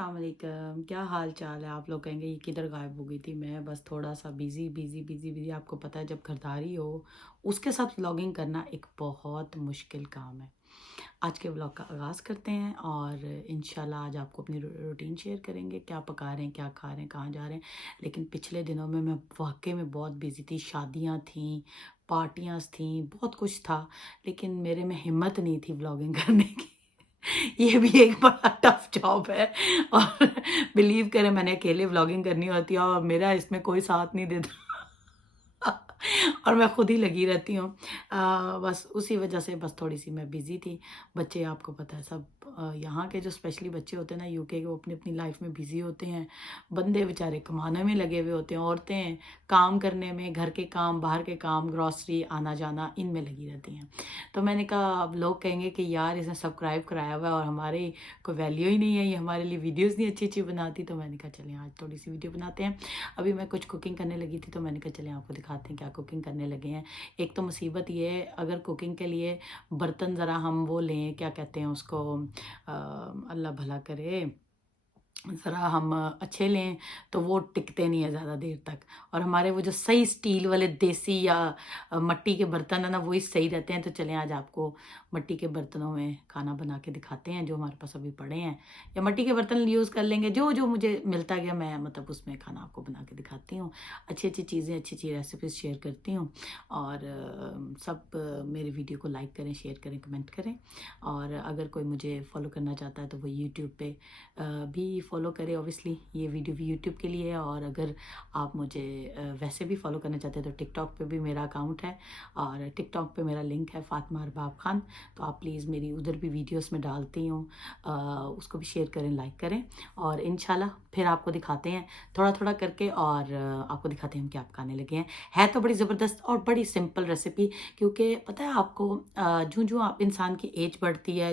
अस्सलाम वालेकुम, क्या हाल चाल है। आप लोग कहेंगे ये किधर गायब हो गई थी। मैं बस थोड़ा सा बिजी बिजी बिजी बिजी, आपको पता है जब घरदारी हो उसके साथ व्लॉगिंग करना एक बहुत मुश्किल काम है। आज के व्लॉग का आगाज़ करते हैं और इंशाल्लाह आज आपको अपनी रूटीन शेयर करेंगे, क्या पका रहे हैं, क्या खा रहे हैं, कहाँ जा रहे हैं। लेकिन पिछले दिनों में मैं वाकई में बहुत बिजी थी, शादियाँ थीं, पार्टियाँ थीं, बहुत कुछ था, लेकिन मेरे में हिम्मत नहीं थी व्लॉगिंग करने की। ये भी एक बड़ा टफ जॉब है और बिलीव करें मैंने अकेले व्लॉगिंग करनी होती है और मेरा इसमें कोई साथ नहीं देता। और मैं खुद ही लगी रहती हूँ। बस उसी वजह से बस थोड़ी-सी मैं बिज़ी थी। बच्चे आपको पता है सब यहाँ के जो स्पेशली बच्चे होते हैं ना यूके के, वो अपनी-अपनी लाइफ़ में बिज़ी होते हैं। बंदे बेचारे कमाने में लगे हुए होते हैं, औरतें काम करने में, घर के काम, बाहर के काम, ग्रॉसरी, आना-जाना इनमें लगी रहती हैं। तो मैंने कहा अब लोग कहेंगे कि यार इसने सब्सक्राइब कराया हुआ है और हमारी कोई वैल्यू ही नहीं है, ये हमारे लिए वीडियोज़ नहीं अच्छी-अच्छी बनाती। तो मैंने कहा चलें आज थोड़ी-सी वीडियो बनाते हैं। अभी मैं कुछ कुकिंग करने लगी थी तो मैंने कहा चलें आपको दिखाते हैं क्या कुकिंग करने लगे हैं। एक तो मुसीबत ये है अगर कुकिंग के लिए बर्तन ज़रा हम वो लें, क्या कहते हैं उसको, अल्लाह भला करे, ज़रा हम अच्छे लें तो वो टिकते नहीं है ज़्यादा देर तक। और हमारे वो जो सही स्टील वाले देसी या मट्टी के बर्तन है ना वही सही रहते हैं। तो चलें आज आपको मट्टी के बर्तनों में खाना बना के दिखाते हैं जो हमारे पास अभी पड़े हैं, या मट्टी के बर्तन यूज़ कर लेंगे, जो जो मुझे मिलता गया मैं मतलब उसमें खाना आपको बना के दिखाती हूँ। अच्छी अच्छी चीज़ें, अच्छी अच्छी रेसिपीज़ शेयर करती हूँ। और सब मेरे वीडियो को लाइक करें, शेयर करें, कमेंट करें। और अगर कोई मुझे फॉलो करना चाहता है तो वो यूट्यूब पे भी फॉलो करें। ऑब्वियसली ये वीडियो भी यूट्यूब के लिए है। और अगर आप मुझे वैसे भी फॉलो करना चाहते हैं तो टिकटॉक पे भी मेरा अकाउंट है और टिकटॉक पे मेरा लिंक है फातिमा अरबाब खान। तो आप प्लीज़ मेरी उधर भी वीडियोस में डालती हूँ, उसको भी शेयर करें, लाइक करें। और इंशाल्लाह फिर आपको दिखाते हैं थोड़ा थोड़ा करके। और आपको दिखाते हैं हम क्या पकाने लगे हैं। है तो बड़ी ज़बरदस्त और बड़ी सिंपल रेसिपी, क्योंकि पता है आपको जूं जूं आप इंसान की एज बढ़ती है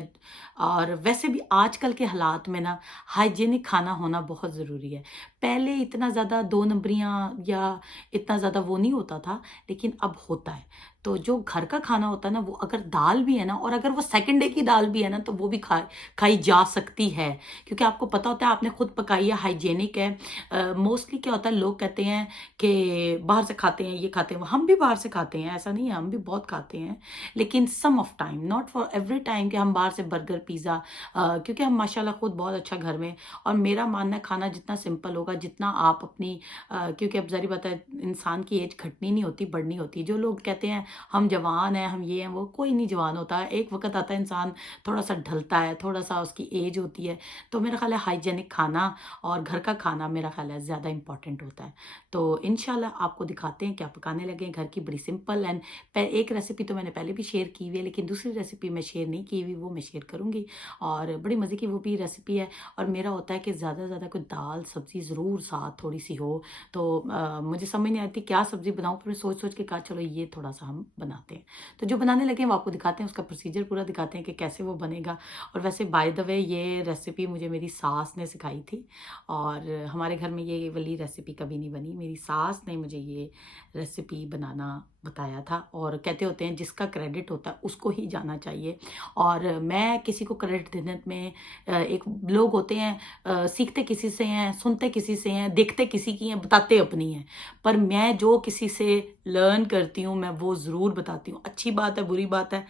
और वैसे भी आजकल के हालात में ना हाइजीनिक खाना होना बहुत ज़रूरी है। पहले इतना ज़्यादा 2 नंबरियाँ या इतना ज़्यादा वो नहीं होता था, लेकिन अब होता है। तो जो घर का खाना होता है ना, वो अगर दाल भी है ना और अगर वो सेकंड डे की दाल भी है ना, तो वो भी खाई जा सकती है। क्योंकि आपको पता होता है आपने खुद पकाई है, हाइजीनिक है। मोस्टली क्या होता है लोग कहते हैं कि बाहर से खाते हैं, ये खाते हैं, वो हम भी बाहर से खाते हैं, ऐसा नहीं है, हम भी बहुत खाते हैं। लेकिन some of time, not for every time कि हम बाहर से बर्गर, पिज़्ज़ा, क्योंकि हम माशाल्लाह खुद बहुत अच्छा घर में। और मेरा मानना है खाना जितना सिंपल होगा, जितना आप अपनी क्योंकि अब ज़ाहिर बात है इंसान की एज घटनी नहीं होती, बढ़नी होती है। जो लोग कहते हैं हम जवान हैं, हम ये हैं, वो कोई नहीं जवान होता है। एक वक़्त आता है इंसान थोड़ा-सा ढलता है, थोड़ा-सा उसकी एज होती है। तो मेरा ख़्याल है हाइजीनिक खाना और घर का खाना मेरा ख़्याल है ज़्यादा इम्पोर्टेंट होता है। तो इंशाल्लाह आपको दिखाते हैं क्या पकाने लगे हैं। घर की बड़ी सिंपल एंड एक रेसिपी तो मैंने पहले भी शेयर की हुई है, लेकिन दूसरी रेसिपी मैं शेयर नहीं की हुई, वो मैं शेयर करूँगी। और बड़ी मज़े की वो भी रेसिपी है। और मेरा होता है कि ज़्यादा से ज़्यादा कोई दाल सब्ज़ी ज़रूर साथ थोड़ी-सी हो। तो मुझे समझ नहीं आती क्या सब्ज़ी बनाऊँ, फिर मैं सोच-सोच के कहा चलो ये थोड़ा-सा हम बनाते हैं। तो जो बनाने लगे हैं वो आपको दिखाते हैं, उसका प्रोसीजर पूरा दिखाते हैं कि कैसे वो बनेगा। और वैसे बाय द वे ये रेसिपी मुझे मेरी सास ने सिखाई थी और हमारे घर में ये वाली रेसिपी कभी नहीं बनी। मेरी सास ने मुझे ये रेसिपी बनाना बताया था। और कहते होते हैं जिसका क्रेडिट होता है उसको ही जाना चाहिए। और मैं किसी को क्रेडिट देने में एक लोग होते हैं सीखते किसी से हैं, सुनते किसी से हैं, देखते किसी की हैं, बताते अपनी हैं। पर मैं जो किसी से लर्न करती हूँ मैं वो ज़रूर बताती हूँ। अच्छी बात है, बुरी बात है,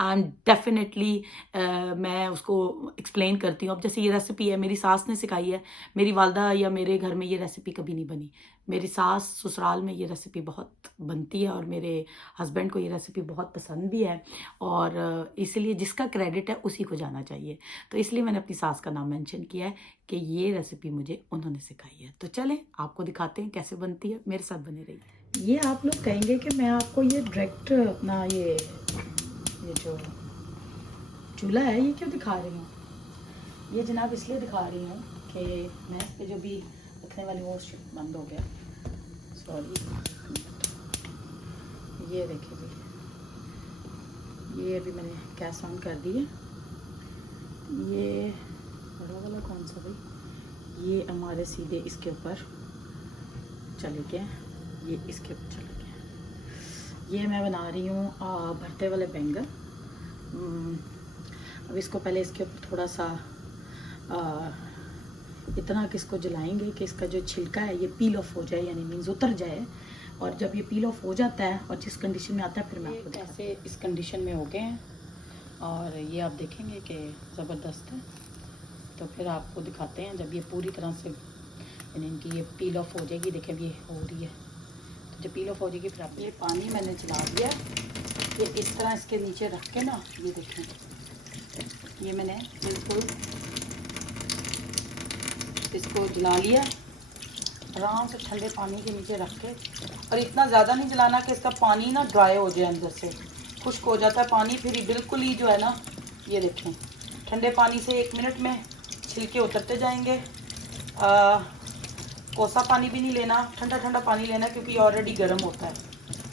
आई एम डेफ़िनेटली मैं उसको एक्सप्लेन करती हूँ। अब जैसे ये रेसिपी है मेरी सास ने सिखाई है, मेरी वालदा या मेरे घर में ये रेसिपी कभी नहीं बनी। मेरी सास ससुराल में ये रेसिपी बहुत बनती है और मेरे हस्बैंड को ये रेसिपी बहुत पसंद भी है। और इसलिए जिसका क्रेडिट है उसी को जाना चाहिए। तो इसलिए मैंने अपनी सास का नाम मेंशन किया है कि ये रेसिपी मुझे उन्होंने सिखाई है। तो चलें आपको दिखाते हैं कैसे बनती है, मेरे साथ बने रहिए। ये आप लोग कहेंगे कि मैं आपको ये डायरेक्ट अपना ये जो चूल्हा है ये क्यों दिखा रही हूँ। ये जनाब इसलिए दिखा रही हूँ कि मैं इस पे जो भी रखने वाली वो बंद हो गया, सॉरी। ये देखिए जी, ये अभी मैंने गैस ऑन कर दी है। ये बड़ा वाला कौन सा भाई, ये हमारे सीधे इसके ऊपर चले गए, ये इसके ऊपर चले गए। ये मैं बना रही हूँ भरते वाले बैंगन। अब इसको पहले इसके ऊपर थोड़ा सा इतना कि इसको जलाएंगे कि इसका जो छिलका है ये पील ऑफ हो जाए, यानी मीन्स उतर जाए। और जब ये पील ऑफ हो जाता है और जिस कंडीशन में आता है फिर मैं आपको ऐसे इस कंडीशन में हो गए हैं और ये आप देखेंगे कि ज़बरदस्त है। तो फिर आपको दिखाते हैं जब ये पूरी तरह से यानी इनकी ये पील ऑफ हो जाएगी। देखिए अब ये हो रही है, तो जब पील ऑफ हो जाएगी फिर आप ये पानी मैंने चला दिया। ये इस तरह इसके नीचे रख के ना, ये देखें ये मैंने बिल्कुल इसको जला लिया आराम से ठंडे पानी के नीचे रख के। और इतना ज़्यादा नहीं जलाना कि इसका पानी ना ड्राई हो जाए, अंदर से खुश्क हो जाता है पानी, फिर ही बिल्कुल ही जो है ना, ये देखें ठंडे पानी से 1 मिनट में छिलके उतरते जाएंगे। कोसा पानी भी नहीं लेना, ठंडा ठंडा पानी लेना क्योंकि ऑलरेडी गर्म होता है।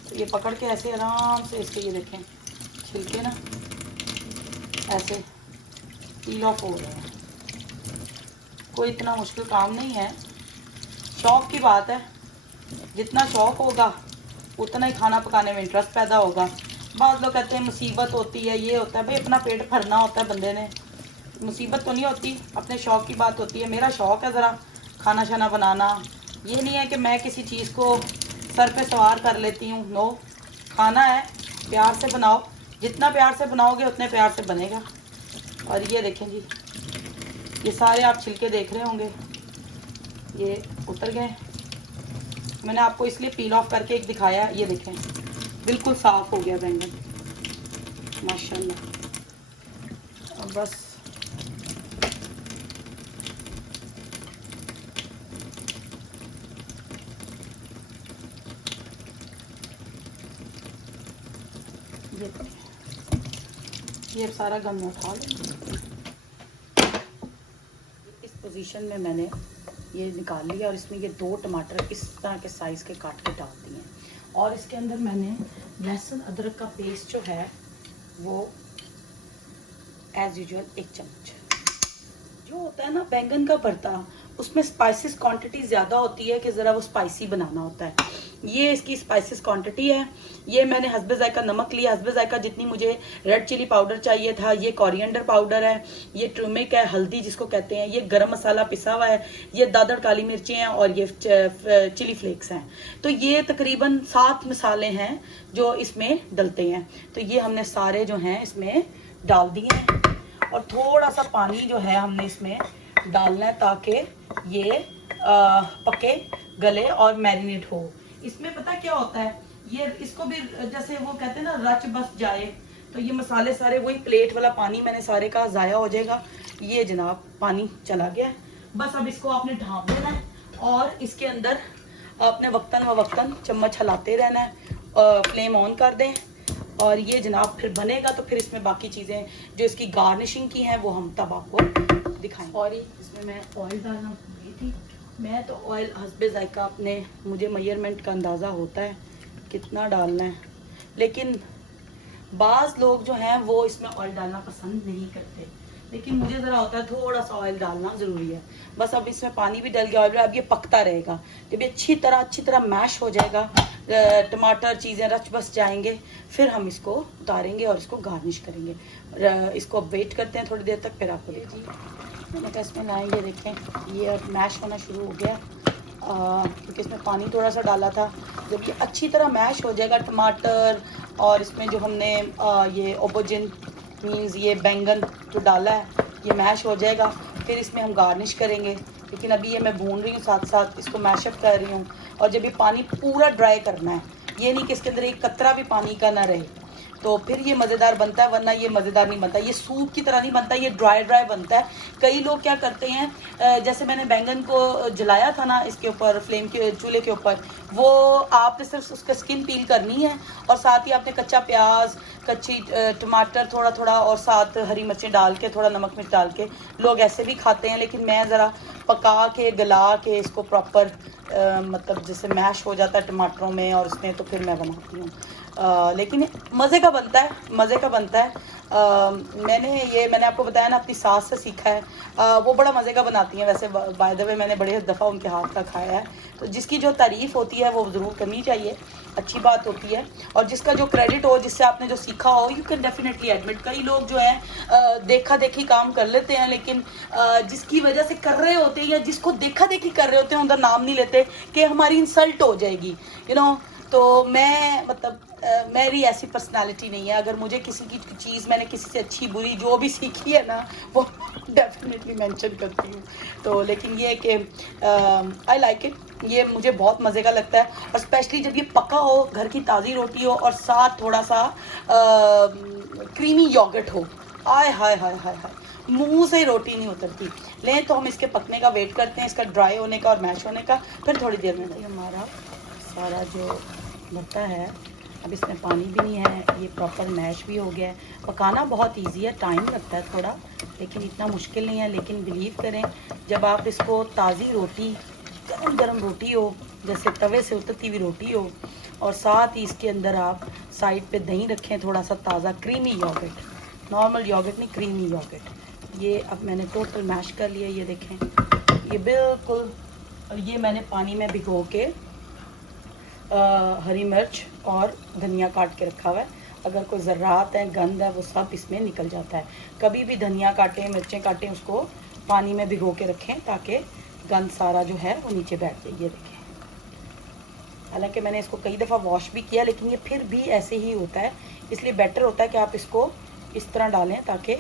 तो ये पकड़ के ऐसे आराम से इसके ये देखें छिलके ना ऐसे पील ऑफ हो रहे हैं। कोई इतना मुश्किल काम नहीं है, शौक़ की बात है। जितना शौक़ होगा उतना ही खाना पकाने में इंटरेस्ट पैदा होगा। बाद लोग कहते हैं मुसीबत होती है, ये होता है। भाई अपना पेट भरना होता है बंदे ने, मुसीबत तो नहीं होती, अपने शौक़ की बात होती है। मेरा शौक़ है ज़रा खाना शाना बनाना। ये नहीं है कि मैं किसी चीज़ को सर पे सवार कर लेती हूँ, नो। खाना है प्यार से बनाओ, जितना प्यार से बनाओगे उतने प्यार से बनेगा। और ये देखें जी, ये सारे आप छिलके देख रहे होंगे, ये उतर गए। मैंने आपको इसलिए पील ऑफ करके एक दिखाया। ये देखें बिल्कुल साफ़ हो गया बैंगन माशाल्लाह। अब बस ये सारा गम में उठा लेंगे। इस पोजीशन में मैंने ये निकाल लिया और इसमें ये 2 टमाटर इस तरह के साइज़ के काट के डाल दिए। और इसके अंदर मैंने लहसुन अदरक का पेस्ट जो है वो एज़ यूजुअल 1 चम्मच। जो होता है ना बैंगन का भरता, उसमें स्पाइसेस क्वांटिटी ज़्यादा होती है कि ज़रा वो स्पाइसी बनाना होता है। ये इसकी स्पाइसेस क्वांटिटी है। ये मैंने हस्बे ज़ायका नमक लिया, हस्बे ज़ायका जितनी मुझे रेड चिली पाउडर चाहिए था। ये कोरिएंडर पाउडर है, ये टर्मरिक है, हल्दी जिसको कहते हैं, ये गरम मसाला पिसा हुआ है, ये दादड़ काली मिर्चें हैं और ये चिली फ्लेक्स हैं। तो ये तकरीबन 7 मसाले हैं जो इसमें डलते हैं। तो ये हमने सारे जो हैं इसमें डाल दिए हैं और थोड़ा सा पानी जो है हमने इसमें डालना है ताकि ये पके, गले और मैरिनेट हो। इसमें पता क्या होता है, ये इसको भी जैसे वो कहते हैं ना रच बस जाए, तो ये मसाले सारे वही प्लेट वाला पानी मैंने सारे का ज़ाया हो जाएगा। ये जनाब पानी चला गया। बस अब इसको आपने ढाँप देना है और इसके अंदर आपने वक्तन व वक्तन चम्मच हिलाते रहना है। फ्लेम ऑन कर दें और ये जनाब फिर बनेगा। तो फिर इसमें बाकी चीज़ें जो इसकी गार्निशिंग की हैं वो हम तब आपको दिखाएं। और इसमें मैं ऑयल डालना भूल गई थी। मैं तो ऑयल हस्बे ज़ायका अपने, मुझे मेजरमेंट का अंदाज़ा होता है कितना डालना है, लेकिन बाज़ लोग जो हैं वो इसमें ऑयल डालना पसंद नहीं करते, लेकिन मुझे ज़रा होता है थोड़ा सा ऑयल डालना ज़रूरी है। बस अब इसमें पानी भी डल गया ऑयल, अब ये पकता रहेगा। जब ये अच्छी तरह मैश हो जाएगा, टमाटर चीज़ें रच बस जाएंगे, फिर हम इसको उतारेंगे और इसको गार्निश करेंगे। इसको वेट करते हैं थोड़ी देर तक, फिर आपको देखिए मैंने कहा इसमें लाएंगे। देखें ये अब मैश होना शुरू हो गया क्योंकि इसमें पानी थोड़ा सा डाला था। जब ये अच्छी तरह मैश हो जाएगा टमाटर और इसमें जो हमने ये ओबोजिन मीन्स ये बैंगन जो डाला है ये मैश हो जाएगा, फिर इसमें हम गार्निश करेंगे। लेकिन अभी ये मैं भून रही हूँ, साथ साथ इसको मैशअप कर रही हूँ। और जब ये पानी पूरा ड्राई करना है, ये नहीं कि इसके अंदर एक कतरा भी पानी का ना रहे, तो फिर ये मज़ेदार बनता है, वरना ये मज़ेदार नहीं बनता। ये सूप की तरह नहीं बनता, ये ड्राई बनता है। कई लोग क्या करते हैं, जैसे मैंने बैंगन को जलाया था ना इसके ऊपर फ्लेम के चूल्हे के ऊपर, वो आपने सिर्फ उसका स्किन पील करनी है और साथ ही आपने कच्चा प्याज, कच्ची टमाटर थोड़ा थोड़ा और साथ हरी मिर्चें डाल के, थोड़ा नमक मिर्च डाल के लोग ऐसे भी खाते हैं। लेकिन मैं ज़रा पका के गला के इसको प्रॉपर मतलब जैसे मैश हो जाता है टमाटरों में और इसमें, तो फिर मैं बनाती हूँ। लेकिन मज़े का बनता है, मज़े का बनता है। मैंने आपको बताया ना, अपनी सास से सीखा है। वो बड़ा मज़े का बनाती हैं वैसे, बाय द वे मैंने बड़े दफ़ा उनके हाथ का खाया है। तो जिसकी जो तारीफ़ होती है वो ज़रूर करनी चाहिए, अच्छी बात होती है। और जिसका जो क्रेडिट हो, जिससे आपने जो सीखा हो, यू कैन डेफिनेटली एडमिट। कई लोग जो है देखा देखी काम कर लेते हैं, लेकिन जिसकी वजह से कर रहे होते हैं या जिसको देखा देखी कर रहे होते हैं उनका नाम नहीं लेते कि हमारी इंसल्ट हो जाएगी, यू नो। तो मैं मतलब मेरी ऐसी पर्सनालिटी नहीं है। अगर मुझे किसी की चीज़ मैंने किसी से अच्छी बुरी जो भी सीखी है ना, वो डेफिनेटली मेंशन करती हूँ। तो लेकिन ये कि आई लाइक इट, ये मुझे बहुत मज़े का लगता है। और स्पेशली जब ये पका हो, घर की ताज़ी रोटी हो और साथ थोड़ा सा क्रीमी योगर्ट हो, आय हाय हाय हाय हाय, मुंह से रोटी नहीं उतरती। लें तो हम इसके पकने का वेट करते हैं, इसका ड्राई होने का और मैश होने का, फिर थोड़ी देर में हमारा सारा जो भरता है, अब इसमें पानी भी नहीं है, ये प्रॉपर मैश भी हो गया है। पकाना बहुत इजी है, टाइम लगता है थोड़ा, लेकिन इतना मुश्किल नहीं है। लेकिन बिलीव करें, जब आप इसको ताज़ी रोटी, गरम गरम रोटी हो, जैसे तवे से उतरती हुई रोटी हो, और साथ ही इसके अंदर आप साइड पे दही रखें, थोड़ा सा ताज़ा क्रीमी योगर्ट, नॉर्मल योगर्ट नहीं, क्रीमी योगर्ट। ये अब मैंने टोटल मैश कर लिया, ये देखें, ये बिल्कुल। और ये मैंने पानी में भिगो के हरी मिर्च और धनिया काट के रखा हुआ है। अगर कोई ज़र्रात है, गंद है, वो सब इसमें निकल जाता है। कभी भी धनिया काटें, मिर्चें काटें, उसको पानी में भिगो के रखें ताकि गंद सारा जो है वो नीचे बैठ जाए। ये देखें, हालांकि मैंने इसको कई दफ़ा वॉश भी किया, लेकिन ये फिर भी ऐसे ही होता है। इसलिए बेटर होता है कि आप इसको इस तरह डालें ताकि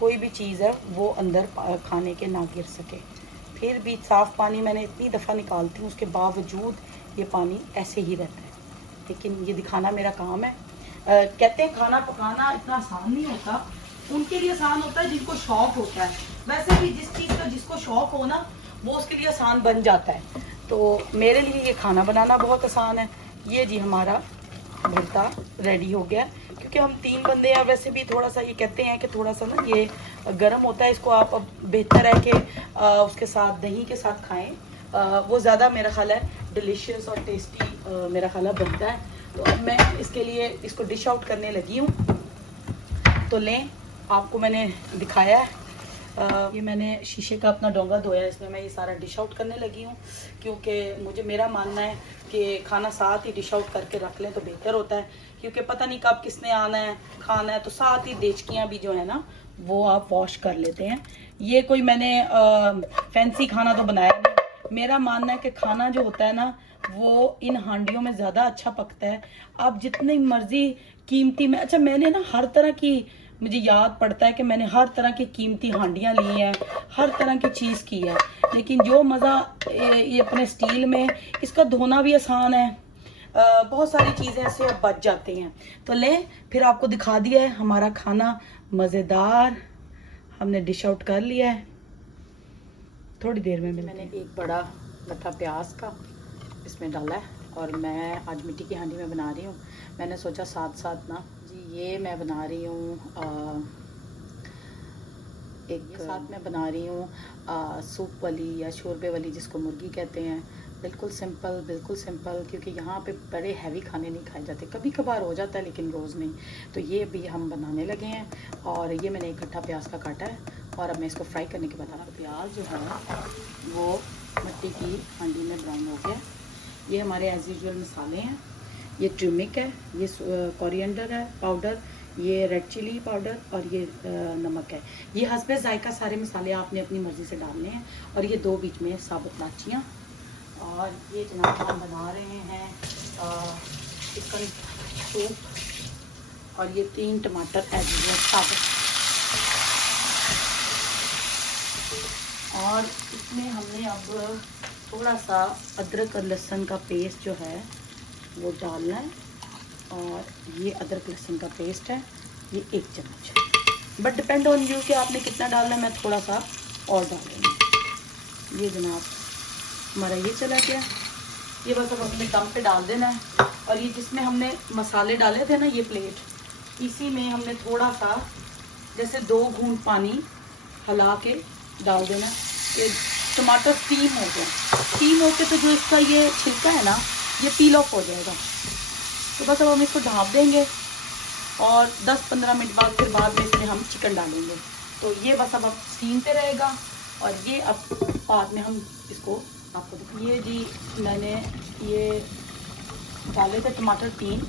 कोई भी चीज़ है वो अंदर खाने के ना गिर सके। फिर भी साफ़ पानी मैंने इतनी दफ़ा निकालती हूँ, उसके बावजूद ये पानी ऐसे ही रहता है। लेकिन ये दिखाना मेरा काम है। कहते हैं खाना पकाना इतना आसान नहीं होता, उनके लिए आसान होता है जिनको शौक़ होता है। वैसे भी जिस चीज़ का जिसको शौक़ हो ना, वो उसके लिए आसान बन जाता है। तो मेरे लिए ये खाना बनाना बहुत आसान है। ये जी हमारा भरता रेडी हो गया, क्योंकि हम 3 बंदे हैं। वैसे भी थोड़ा सा ये कहते हैं कि थोड़ा सा ना ये गर्म होता है, इसको आप अब बेहतर है कि उसके साथ दही के साथ खाएं, वो ज़्यादा मेरा ख्याल है डिलीशियस और टेस्टी मेरा ख्याल बनता है। तो अब मैं इसके लिए इसको डिश आउट करने लगी हूँ। तो लें, आपको मैंने दिखाया है, ये मैंने शीशे का अपना डोंगा धोया है, इसमें मैं ये सारा डिश आउट करने लगी हूँ, क्योंकि मेरा मानना है कि खाना साथ ही डिश आउट करके रख लें तो बेहतर होता है। क्योंकि पता नहीं कब किसने आना है खाना है, तो साथ ही देचकियाँ भी जो है ना वो आप वॉश कर लेते हैं। ये कोई मैंने फैंसी खाना तो बनाया नहीं। मेरा मानना है कि खाना जो होता है ना वो इन हांडियों में ज़्यादा अच्छा पकता है। आप जितनी मर्जी कीमती में, अच्छा मैंने ना हर तरह की, मुझे याद पड़ता है कि मैंने हर तरह की कीमती हांडियाँ ली हैं, हर तरह की चीज़ की है, लेकिन जो मज़ा ये अपने स्टील में, इसका धोना भी आसान है, बहुत सारी चीज़ें ऐसे बच जाती हैं। तो लें, फिर आपको दिखा दिया है हमारा खाना मज़ेदार, हमने डिश आउट कर लिया है। थोड़ी देर में मैंने एक बड़ा कट्टा प्याज का इसमें डाला है, और मैं आज मिट्टी की हांडी में बना रही हूँ। मैंने सोचा साथ साथ ना जी, ये मैं बना रही हूँ एक साथ में बना रही हूँ सूप वाली या शोरबे वाली, जिसको मुर्गी कहते हैं। बिल्कुल सिंपल, क्योंकि यहाँ पे बड़े हैवी खाने नहीं खाए जाते, कभी कभार हो जाता है लेकिन रोज़ नहीं। तो ये भी हम बनाने लगे हैं, और ये मैंने एक कट्टा प्याज का काटा है, और अब मैं इसको फ्राई करने के बाद प्याज जो है वो मिट्टी की हांडी में ब्राउन हो गया। ये हमारे एज यूजुअल मसाले हैं, ये ट्यूमिक है, ये कोरिएंडर है पाउडर, ये रेड चिली पाउडर, और ये नमक है। ये हस्बे जायका सारे मसाले आपने अपनी मर्ज़ी से डालने हैं। और ये 2 बीच में साबुत लाचियाँ, और ये जनाब हम बना रहे हैं चिकन सूप, और ये 3 टमाटर एज यूजुअल साबुत। और इसमें हमने अब थोड़ा सा अदरक और लहसुन का पेस्ट जो है वो डालना है, और ये अदरक लहसुन का पेस्ट है, ये 1 चम्मच, बट डिपेंड ऑन यू कि आपने कितना डालना है। मैं थोड़ा सा और डाल दूँगी। ये जनाब हमारा ये चला गया, ये बस अब अपने दम पे डाल देना है। और ये जिसमें हमने मसाले डाले थे ना, ये प्लेट, इसी में हमने थोड़ा सा जैसे 2 घूंट पानी हिला के डाल देना। ये टमाटर स्टीम हो गया, स्टीम होके तो जो इसका ये छिलका है ना ये पील ऑफ हो जाएगा। तो बस अब हम इसको ढाँप देंगे और 10-15 मिनट बाद में इसमें हम चिकन डालेंगे। तो ये बस अब स्टीम पे रहेगा और ये अब बाद में हम इसको आपको देखिए। ये जी मैंने ये डाले थे टमाटर 3,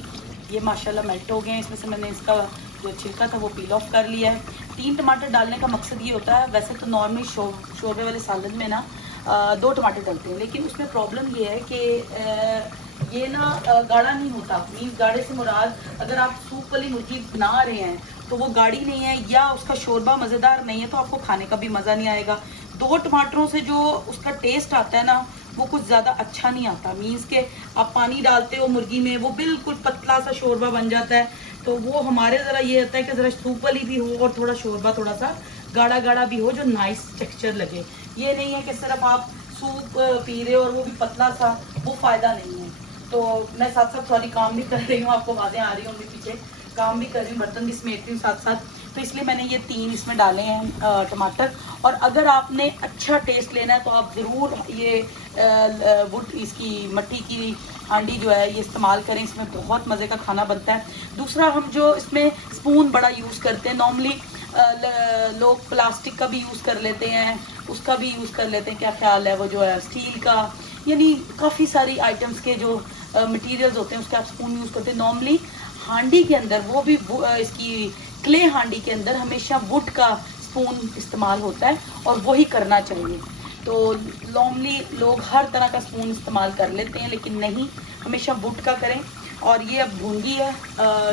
ये माशाल्लाह मेल्ट हो गए हैं। इसमें से मैंने इसका जो छिलका था वो पील ऑफ कर लिया है। 3 टमाटर डालने का मकसद ये होता है, वैसे तो नॉर्मली शोरबे वाले सालन में ना 2 टमाटर डलते हैं, लेकिन उसमें प्रॉब्लम ये है कि ये ना गाढ़ा नहीं होता। मीन्स गाढ़े से मुराद अगर आप सूप वाली मुर्गी बना रहे हैं तो वो गाढ़ी नहीं है या उसका शोरबा मज़ेदार नहीं है, तो आपको खाने का भी मज़ा नहीं आएगा। 2 टमाटरों से जो उसका टेस्ट आता है ना वो कुछ ज़्यादा अच्छा नहीं आता। मीन्स के आप पानी डालते हो मुर्गी में, वो बिल्कुल पतला सा शोरबा बन जाता है। तो वो हमारे ज़रा ये होता है कि ज़रा सूप वाली भी हो और थोड़ा शोरबा थोड़ा सा गाढ़ा गाढ़ा भी हो, जो नाइस टेक्सचर लगे। ये नहीं है कि सिर्फ आप सूप पी रहे हो और वो भी पतला सा, वो फ़ायदा नहीं है। तो मैं साथ साथ सॉरी काम भी कर रही हूँ, आपको आवाज़ें आ रही होंगी पीछे, काम भी कर रही हूँ, बर्तन भी समेट रही हूँ साथ साथ। तो इसलिए मैंने ये 3 इसमें डाले हैं टमाटर। और अगर आपने अच्छा टेस्ट लेना है तो आप ज़रूर ये वुड इसकी मट्टी की हांडी जो है ये इस्तेमाल करें, इसमें बहुत मज़े का खाना बनता है। दूसरा, हम जो इसमें स्पून बड़ा यूज़ करते हैं, नॉर्मली लोग प्लास्टिक का भी यूज़ कर लेते हैं, उसका भी यूज़ कर लेते हैं, क्या ख्याल है, वो जो है स्टील का, यानी काफ़ी सारी आइटम्स के जो मटेरियल्स होते हैं उसके आप स्पून यूज़ करते हैं। नॉर्मली हांडी के अंदर, वो भी इसकी क्ले हांडी के अंदर हमेशा वुड का स्पून इस्तेमाल होता है और वही करना चाहिए। तो नॉर्मली लोग हर तरह का स्पून इस्तेमाल कर लेते हैं, लेकिन नहीं, हमेशा वुड का करें। और ये अब भूंगी है,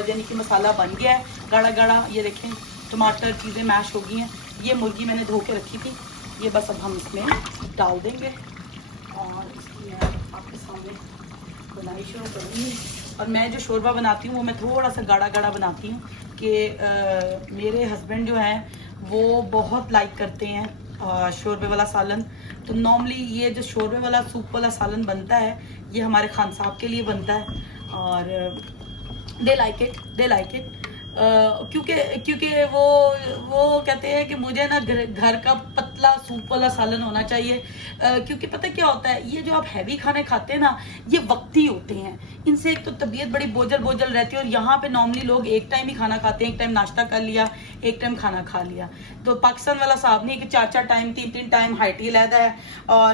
यानी कि मसाला बन गया है गाढ़ा गाढ़ा। ये देखें टमाटर चीज़ें मैश हो गई हैं। ये मुर्गी मैंने धो के रखी थी, ये बस अब हम इसमें डाल देंगे और इसकी मैं आपके सामने बनाई शुरू करूँगी। और मैं जो शोरबा बनाती हूँ वो मैं थोड़ा सा गाढ़ा गाढ़ा बनाती हूँ कि मेरे हस्बैंड जो हैं वो बहुत लाइक करते हैं शोरबे वाला सालन। तो नॉर्मली ये जो शोरबे वाला सूप वाला सालन बनता है ये हमारे खान साहब के लिए बनता है और दे लाइक इट क्योंकि वो कहते हैं कि मुझे ना घर का पतला सूप वाला सालन होना चाहिए। क्योंकि पता क्या होता है, ये जो आप हैवी खाने खाते हैं ना ये वक्ती होते हैं, इनसे एक तो तबीयत बड़ी बोझल रहती है। और यहाँ पे नॉर्मली लोग एक टाइम ही खाना खाते हैं, एक टाइम नाश्ता कर लिया, एक टाइम खाना खा लिया। तो पाकिस्तान वाला साहब नहीं कि 4-4 टाइम 3-3 टाइम हाइटी अलहदा है और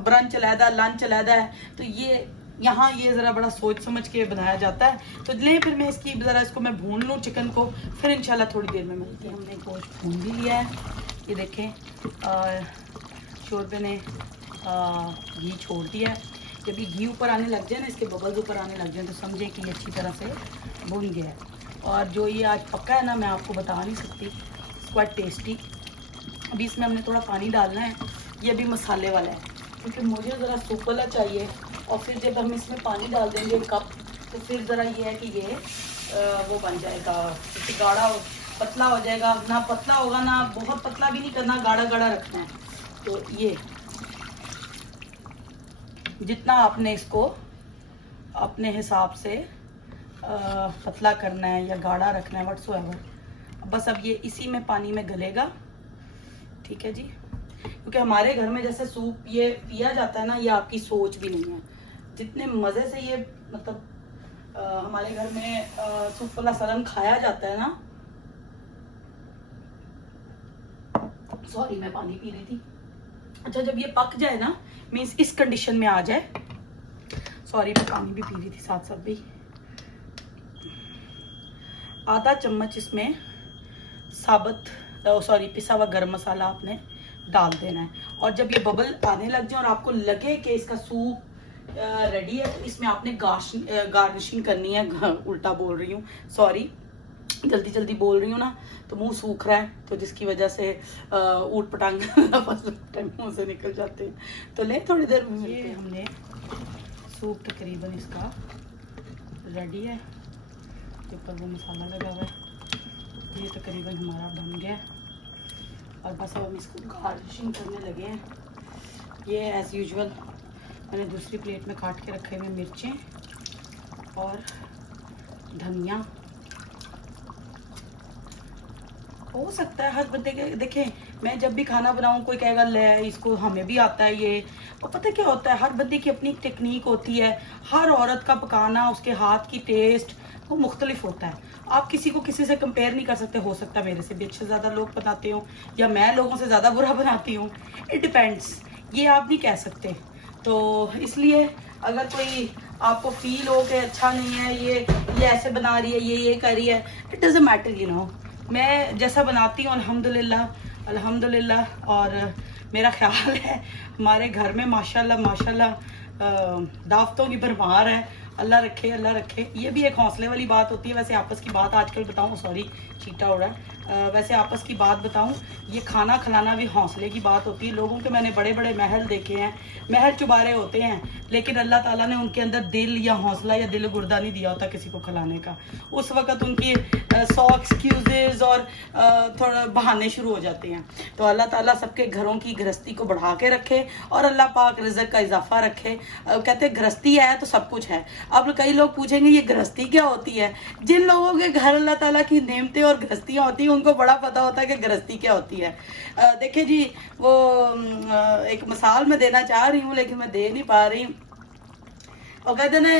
ब्रंच अलहदा, लंच अलहदा है। तो ये यहाँ ये ज़रा बड़ा सोच समझ के बनाया जाता है। तो ले फिर मैं इसको मैं भून लूँ चिकन को, फिर इंशाल्लाह थोड़ी देर में मिलती है। हमने गोश्त भून भी लिया है, ये देखें शोरबे ने घी छोड़ दिया है। जब ये घी ऊपर आने लग जाए ना, इसके बबल्स ऊपर आने लग जाए, तो समझें कि ये अच्छी तरह से भून गया है। और जो ये आज पक्का है ना, मैं आपको बता नहीं सकती, क्वाइट टेस्टी। अभी इसमें हमने थोड़ा पानी डालना है, ये अभी मसाले वाला है क्योंकि मुझे ज़रा सूप वाला चाहिए। और फिर जब हम इसमें पानी डाल देंगे कप, तो फिर ज़रा ये है कि ये वो बन जाएगा, गाढ़ा पतला हो जाएगा। ना पतला होगा ना बहुत पतला भी नहीं करना, गाढ़ा गाढ़ा रखना है। तो ये जितना आपने इसको अपने हिसाब से पतला करना है या गाढ़ा रखना है व्हाटसोएवर। बस अब ये इसी में पानी में गलेगा, ठीक है जी। क्योंकि हमारे घर में जैसे सूप ये पिया जाता है ना, ये आपकी सोच भी नहीं है जितने मज़े से ये मतलब हमारे घर में सूप वाला सालन खाया जाता है ना। सॉरी मैं पानी पी रही थी। अच्छा जब ये पक जाए ना, मीन्स इस कंडीशन में आ जाए, सॉरी मैं पानी भी पी रही थी साथ साथ भी, आधा चम्मच इसमें पिसा हुआ गरम मसाला आपने डाल देना है। और जब ये बबल आने लग जाए और आपको लगे कि इसका सूप रेडी है, तो इसमें आपने गार्निशिंग करनी है। उल्टा बोल रही हूँ, सॉरी जल्दी बोल रही हूँ ना, तो मुंह सूख रहा है, तो जिसकी वजह से ऊट पटांग मुंह से निकल जाते हैं। तो ले थोड़ी देर में ये हमने सूप तकरीबन इसका रेडी है, ऊपर वो मसाला लगा हुआ है, ये तकरीबन हमारा बन गया। और बस अब हम इसको गार्निशिंग करने लगे हैं। ये एज़ यूजुअल मैंने दूसरी प्लेट में काट के रखे हुए मिर्चें और धनिया। हो सकता है हर बंदे के, देखें मैं जब भी खाना बनाऊं कोई कहेगा ले इसको हमें भी आता है ये। और पता क्या होता है, हर बंदे की अपनी टेक्निक होती है। हर औरत का पकाना, उसके हाथ की टेस्ट वो मुख्तलिफ होता है। आप किसी को किसी से कंपेयर नहीं कर सकते। हो सकता है मेरे से भी अच्छे ज़्यादा लोग बनाते हो या मैं लोगों से ज़्यादा बुरा बनाती हूँ, इट डिपेंड्स, ये आप नहीं कह सकते। तो इसलिए अगर कोई आपको फील हो कि अच्छा नहीं है, ये ऐसे बना रही है, ये कर रही है, it doesn't matter, you know. मैं जैसा बनाती हूँ अल्हम्दुलिल्लाह अल्हम्दुलिल्लाह। और मेरा ख्याल है हमारे घर में माशाल्लाह माशाल्लाह दावतों की भरमार है। अल्लाह रखे, अल्लाह रखे। ये भी एक हौसले वाली बात होती है। वैसे आपस की बात आजकल बताऊँ, सॉरी चीटा उड़ा है, वैसे आपस की बात बताऊँ, ये खाना खिलाना भी हौसले की बात होती है। लोगों के मैंने बड़े बड़े महल देखे हैं, महल चुबारे होते हैं, लेकिन अल्लाह ताला ने उनके अंदर दिल या हौसला या दिल गुर्दा नहीं दिया होता किसी को खिलाने का। उस वक़्त उनकी 100 एक्सक्यूज़ और थोड़ा बहाने शुरू हो जाते हैं। तो अल्लाह ताला सबके घरों की गृहस्थी को बढ़ा के रखे और अल्लाह पाक रिज़्क़ का इजाफा रखे। कहते हैं गृहस्थी है तो सब कुछ है। अब कई लोग पूछेंगे ये गृहस्थी क्या होती है। जिन लोगों के घर अल्लाह ताला की नेमतें और गृहस्थियाँ होती हैं उनको बड़ा पता होता है कि गृहस्थी क्या होती है। देखिए जी, वो एक मिसाल मैं देना चाह रही हूँ लेकिन मैं दे नहीं पा रही। और कहते ने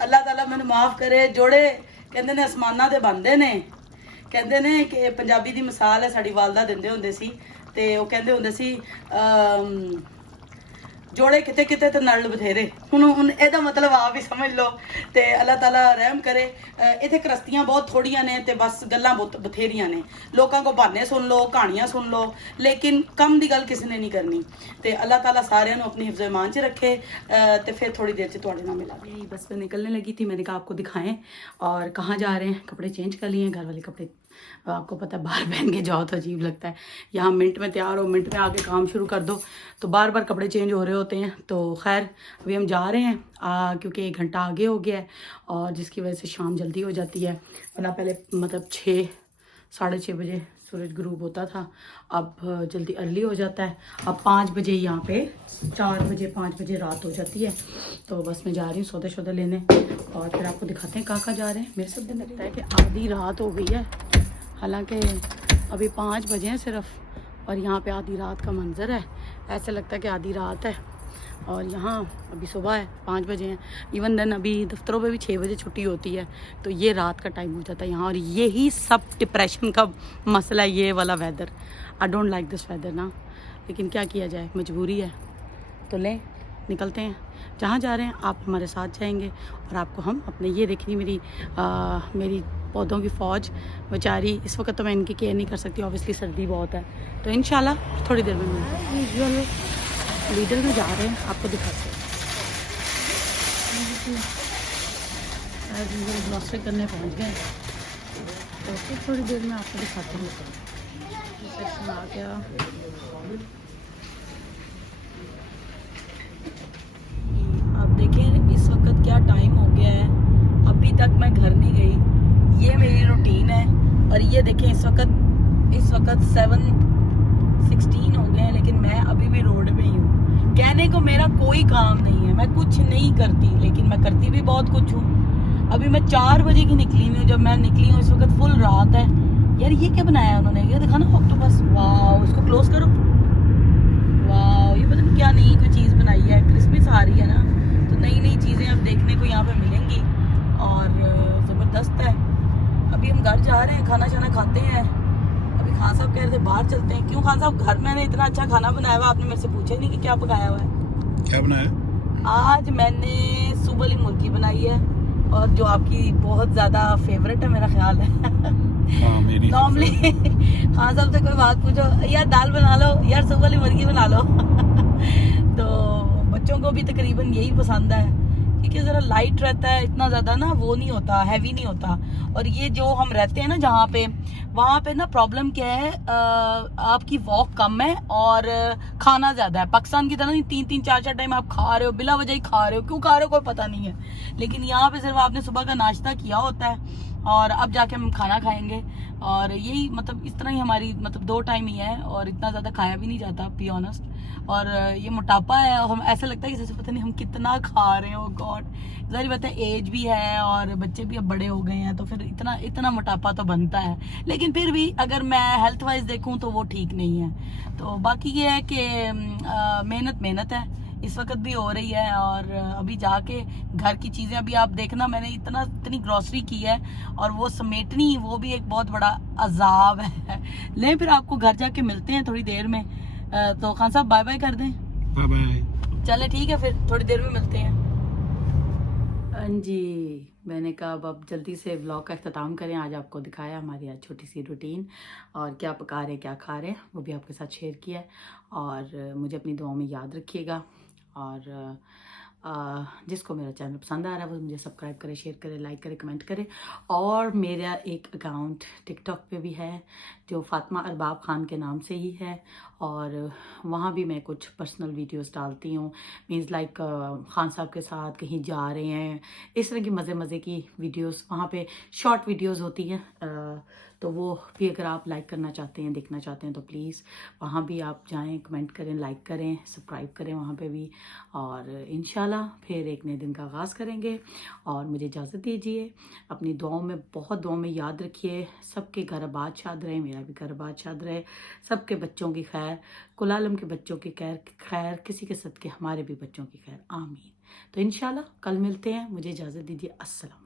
अल्लाह ताला मैंने माफ़ करे, जोड़े कहते ने आसमाना दे बनते ने। कहते ने कि पंजाबी दी मिसाल है, साड़ी वालदा दिंदे हुंदे सी, ते वो कहंदे हुंदे सी जोड़े किते किते ते नल बथेरे। हुन एदा मतलब आप ही समझ लो। ते अल्लाह ताला रहम करे। इत्थे करस्तियां बहुत थोड़ियां ने ते बस गल्लां बहुत बथेरियां ने। लोकां को बहाने सुन लो, कहानियां सुन लो, लेकिन कम दी गल किसी ने नहीं करनी। ते अल्लाह ताला सारियां नूं अपनी हिफ्ज़ ईमान च रखे। ते फिर थोड़ी देर च तुहाडे नाल मिलांगे। बस मैं निकलने लगी थी, मैंने कहा आपको दिखाएं। और कहाँ जा रहे हैं, कपड़े चेंज कर लिए हैं, घर वाले कपड़े आपको पता है बाहर पहन के जाओ तो अजीब लगता है। यहाँ मिनट में तैयार हो, मिनट में आके काम शुरू कर दो, तो बार बार कपड़े चेंज हो रहे होते हैं। तो खैर अभी हम जा रहे हैं क्योंकि 1 घंटा आगे हो गया है और जिसकी वजह से शाम जल्दी हो जाती है। वरना पहले मतलब 6 साढ़े 6 बजे सूरज ग्रूब होता था, अब जल्दी अर्ली हो जाता है। अब 5 बजे यहाँ पे 4 बजे 5 बजे रात हो जाती है। तो बस मैं जा रही हूँ सौदा शौदा लेने और फिर आपको दिखाते हैं कहाँ जा रहे हैं। मेरे सब दिन लगता है कि आधी रात हो गई है, हालांकि अभी 5 बजे हैं सिर्फ और यहाँ पे आधी रात का मंजर है। ऐसे लगता है कि आधी रात है और यहाँ अभी सुबह है, 5 बजे हैं। इवन देन अभी दफ्तरों पे भी 6 बजे छुट्टी होती है, तो ये रात का टाइम हो जाता है यहाँ। और यही सब डिप्रेशन का मसला है, ये वाला weather. I don't like this weather ना, लेकिन क्या किया जाए, मजबूरी है। तो लें निकलते हैं, जहाँ जा रहे हैं आप हमारे साथ जाएंगे और आपको हम अपने ये देखिए मेरी पौधों की फ़ौज बेचारी। इस वक्त तो मैं इनकी केयर नहीं कर सकती, ऑब्वियसली सर्दी बहुत है, तो इंशाल्लाह थोड़ी देर में मिलते लीडर में जा रहे हैं, आपको दिखाते हैं। ग्रॉसरी करने पहुंच गए, तो फिर थोड़ी देर में आपको दिखाते हैं। सेक्शन आ गया, आप देखें इस वक्त क्या टाइम हो गया है, अभी तक मैं घर नहीं गई। ये मेरी रूटीन है। और ये देखें इस वक्त 7:16 हो गए हैं, लेकिन मैं अभी भी रोड पे ही हूँ। कहने को मेरा कोई काम नहीं है, मैं कुछ नहीं करती, लेकिन मैं करती भी बहुत कुछ हूँ। अभी मैं 4 बजे की निकली हुई हूँ, जब मैं निकली हूँ इस वक्त फुल रात है। यार ये क्या बनाया उन्होंने, ये देखा ना ऑक्टोपस, वाह, इसको क्लोज करो, वाह, ये पता नहीं क्या नई कोई चीज़ बनाई है। क्रिसमस आ रही है ना, तो नई नई चीज़ें अब देखने को यहाँ पे मिलेंगी और ज़बरदस्त है। अभी हम घर जा रहे हैं, खाना शाना खाते हैं। अभी खान साहब कह रहे थे बाहर चलते हैं। क्यों खान साहब, घर मैंने इतना अच्छा खाना बनाया हुआ, आपने मेरे से पूछा ही नहीं कि क्या पकाया हुआ है। क्या बनाया? आज मैंने सूप वाली मुर्गी बनाई है, और जो आपकी बहुत ज़्यादा फेवरेट है मेरा ख्याल है। नॉर्मली खान साहब से कोई बात पूछो, यार दाल बना लो, यार सूप वाली मुर्गी बना लो। तो बच्चों को भी तकरीबन यही पसंद है, क्योंकि ज़रा लाइट रहता है, इतना ज़्यादा ना वो नहीं होता, हैवी नहीं होता। और ये जो हम रहते हैं ना जहाँ पे, वहाँ पे ना प्रॉब्लम क्या है, आपकी वॉक कम है और खाना ज़्यादा है। पाकिस्तान की तरह नहीं 3-3 4-4 टाइम आप खा रहे हो, बिला वजह ही खा रहे हो, क्यों खा रहे हो कोई पता नहीं है। लेकिन यहाँ पे सिर्फ आपने सुबह का नाश्ता किया होता है और अब जाके हम खाना खाएंगे। और यही मतलब इस तरह ही हमारी मतलब 2 टाइम ही है और इतना ज़्यादा खाया भी नहीं जाता, बी ऑनेस्ट। और ये मोटापा है, और हम ऐसा लगता है कि जैसे पता नहीं हम कितना खा रहे हो। गॉड, ज़ाहिर बात है एज भी है और बच्चे भी अब बड़े हो गए हैं, तो फिर इतना मोटापा तो बनता है। लेकिन फिर भी अगर मैं हेल्थ वाइज देखूं तो वो ठीक नहीं है। तो बाकी ये है कि मेहनत है, इस वक्त भी हो रही है। और अभी जाके घर की चीज़ें अभी आप देखना, मैंने इतनी ग्रॉसरी की है और वो समेटनी, वो भी एक बहुत बड़ा अजाब है। ले फिर आपको घर जाके मिलते हैं थोड़ी देर में। तो खान साहब बाय बाय कर दें। Bye bye. चले ठीक है, फिर थोड़ी देर में मिलते हैं। हाँ जी, मैंने कहा अब जल्दी से व्लॉग का अख्ताम करें। आज आपको दिखाया हमारी आज छोटी सी रूटीन, और क्या पका रहे क्या खा रहे हैं वो भी आपके साथ शेयर किया है। और मुझे अपनी दुआओं में याद रखिएगा। और जिसको मेरा चैनल पसंद आ रहा है वो मुझे सब्सक्राइब करे, शेयर करे, लाइक करे, कमेंट करे। और मेरा एक अकाउंट टिकटॉक पे भी है जो फातिमा अरबाब खान के नाम से ही है, और वहाँ भी मैं कुछ पर्सनल वीडियोस डालती हूँ। मीन्स लाइक खान साहब के साथ कहीं जा रहे हैं, इस तरह की मज़े की वीडियोस वहाँ पे शॉर्ट वीडियोस होती हैं। तो वो भी अगर आप लाइक करना चाहते हैं, देखना चाहते हैं, तो प्लीज़ वहाँ भी आप जाएं, कमेंट करें, लाइक करें, सब्सक्राइब करें वहाँ पे भी। और इंशाल्लाह फिर एक नए दिन का आगाज़ करेंगे। और मुझे इजाज़त दीजिए। अपनी दुआओं में, बहुत दुआओं में याद रखिए। सबके घर आबाद शाद रहे, मेरा भी घर आबाद शाद रहे, सबके बच्चों की खैर, कुलालम के बच्चों की खैर, किसी के सदके हमारे भी बच्चों की खैर, आमीन। तो इंशाल्लाह कल मिलते हैं। मुझे इजाज़त दीजिए। अस्सलाम।